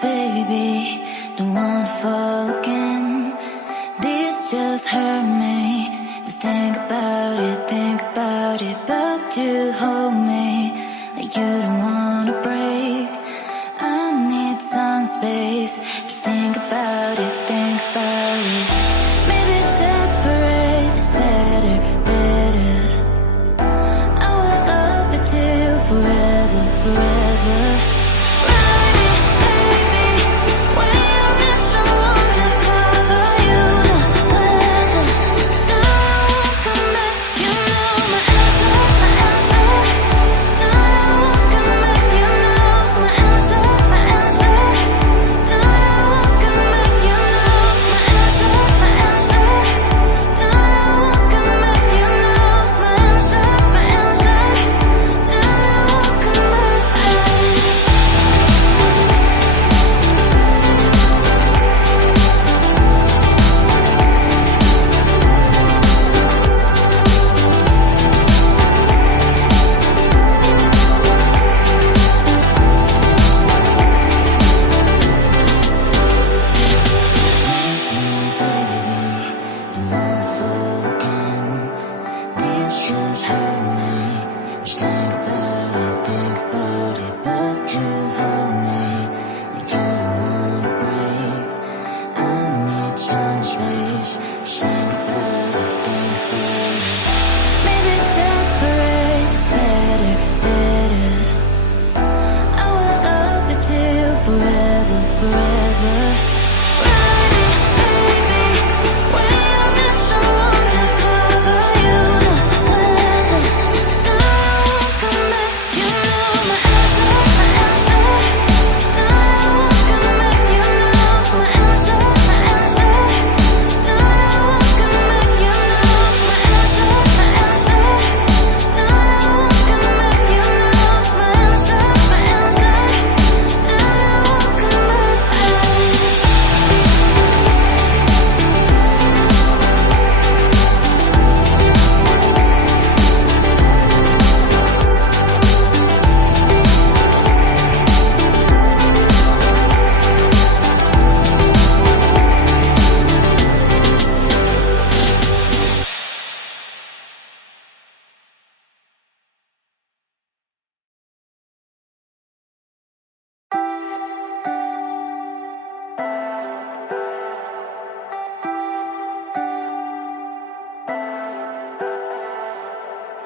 baby, don't wanna fall again. This just hurt me. Just think about it, but you hold me like you don't wanna break. I need some space. Just think about it, maybe separate is better, better. I will love you till forever, forever.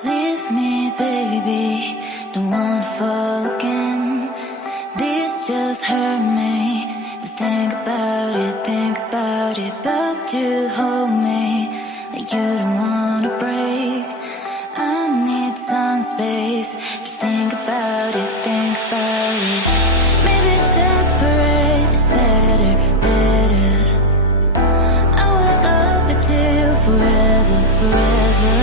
Leave me, baby, don't wanna fall again. This just hurt me. Just think about it, but you hold me like you don't wanna break. I need some space. Just think about it, maybe separate is better, better. I will love you till forever, forever.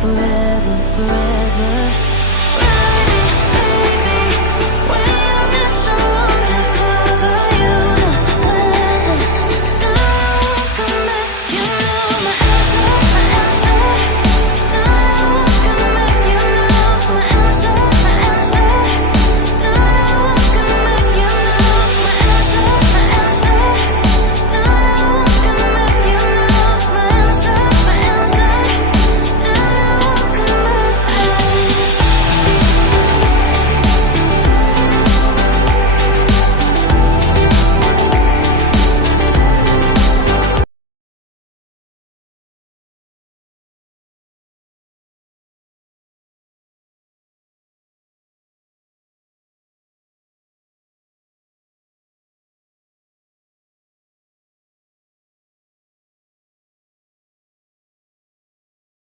forever, forever.